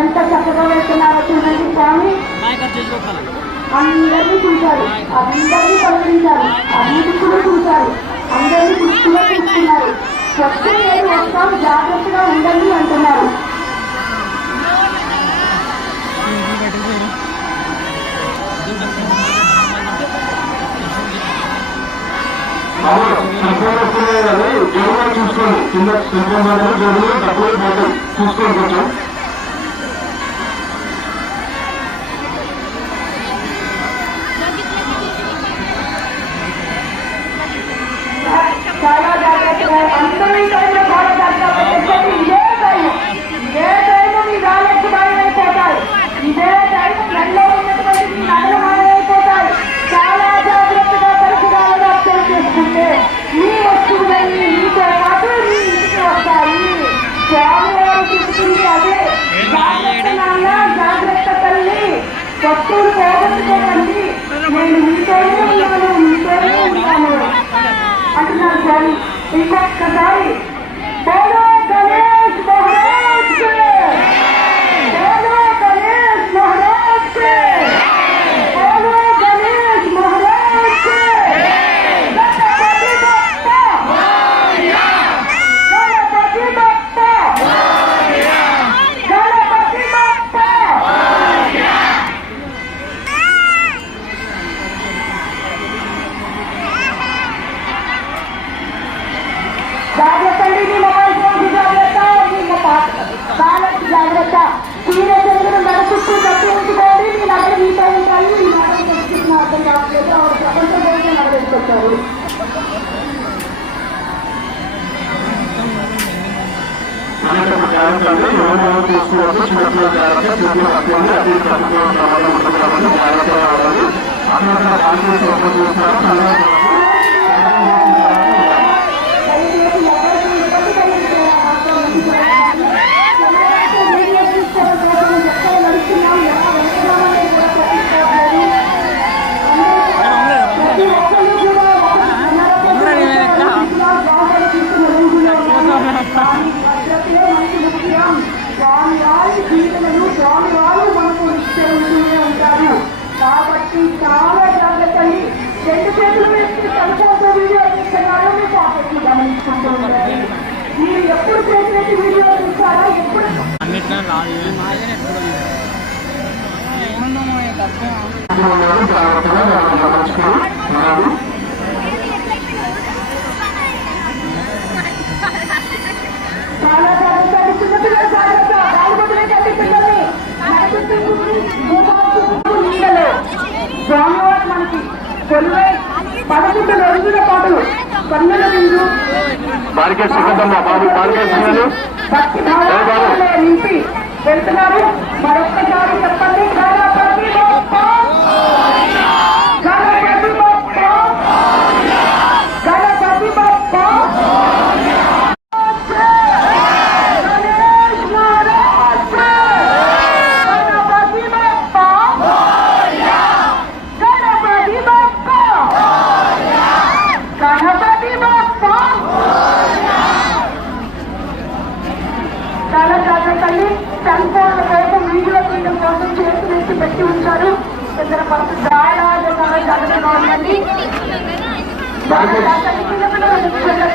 ఎంత చక్కగా వెళ్తున్నారో చూడండి స్వామి. అందరినీ చూశారు, అందరినీ పలకరించారు, అన్నిటి కూడా చూశారు, అందరినీ దృష్టిలో తీసుకున్నారు. వచ్చే ఏడు వస్తాం, జాగ్రత్తగా ఉండండి అంటున్నారు. చూసుకోండి, కింద చూసుకోండి కొంచెం. చాలా జాగ్రత్తగా అందరూ ఈ టైంలో చాలా జాగ్రత్తగా ఇదే టైం మీ రాళ్ళకి మాయమైపోతాయి, ఇదే టైం నెలలో ఉన్నటువంటి మీ నగలు మాయమైపోతాయి. చాలా జాగ్రత్తగా పరిసరాలను అర్థం చేసుకుంటే మీ వస్తువులన్నీ మీతో పాటు మీ ఇంటికి వస్తాయి. స్వామివారు తీసుకుంది అదే, జాగ్రత్త తల్లి, వస్తువులు పోగొట్టుకోకండి, నేను మీతోనే ఉన్నాను, మీతోనే ఉంటాను అంటున్నారు స్వామి. ఇంకొకసారి బోలో గణేష్ మహారాజ్ కే, బోలో గణేష్ మహారాజ్ కే, బోలో గణేష్ మహారాజ్ కే. గణపతి బప్పా మోరియా, గణపతి బప్పా మోరియా, గణపతి బప్పా మోరియా. జాగ్రత్త అండి, మీ మొబైల్ ఫోన్ జాగ్రత్త, మీ బ్యాలెన్స్ జాగ్రత్త, సూర్యచంద్రుడు నడుపుతూ తప్పి ఉంచుకోండి. మీ నగలు మీతో ఉంటాయి. మీ నగలు తెచ్చుకున్న అర్థం కావట్లేదు, ఆవిడ ప్రపంచం కోసం నగలేసుకొచ్చారు. తీసుకోవచ్చు, చిన్నపిల్లల జాగ్రత్త, కాబట్టి చాలా జాగ్రత్త అండి. రెండు చేతులు వేసి కలుపుకుంటూ వీడియో తీస్తున్నారు, మీ పాకెట్లు గమనించుకుంటూ ఉండాలి. మీరు ఎప్పుడు చేసి వీడియో తీస్తారా, ఎప్పుడు జాగ్రత్తగా గమనించుకుని ఉన్నారు. చాలా జాగ్రత్త, చిన్నపిల్లలు జాగ్రత్త, రాలిపోతున్న గట్టి పిల్లల్ని నీడలో స్వామివారు మనకి 11 రోజుల పాటు కన్నుల విందు బారికేడ్ సిద్ధమ్మా బాబు, బారికేడ్ సిగ్నల్ భక్తి భావాలతో నింపి వెళ్తున్నారు. మరొక్కసారి చెప్పండి, గణపతి బప్ప, గణపతి బప్ప, గణపతి బప్ప, గణేష్ మహారాజ్, గణపతి బప్ప, గణపతి బప్ప, గణపతి బప్ప. చాలా జాగ్రత్త అండి. సెల్ ఫోన్ల కోసం, వీడియో తీయడం కోసం చేతులు ఎత్తి పెట్టి ఉంచారు. ఇద్దరు పట్టు చాలా జాగ్రత్తగా ఉండండి. చిన్నపిల్లలు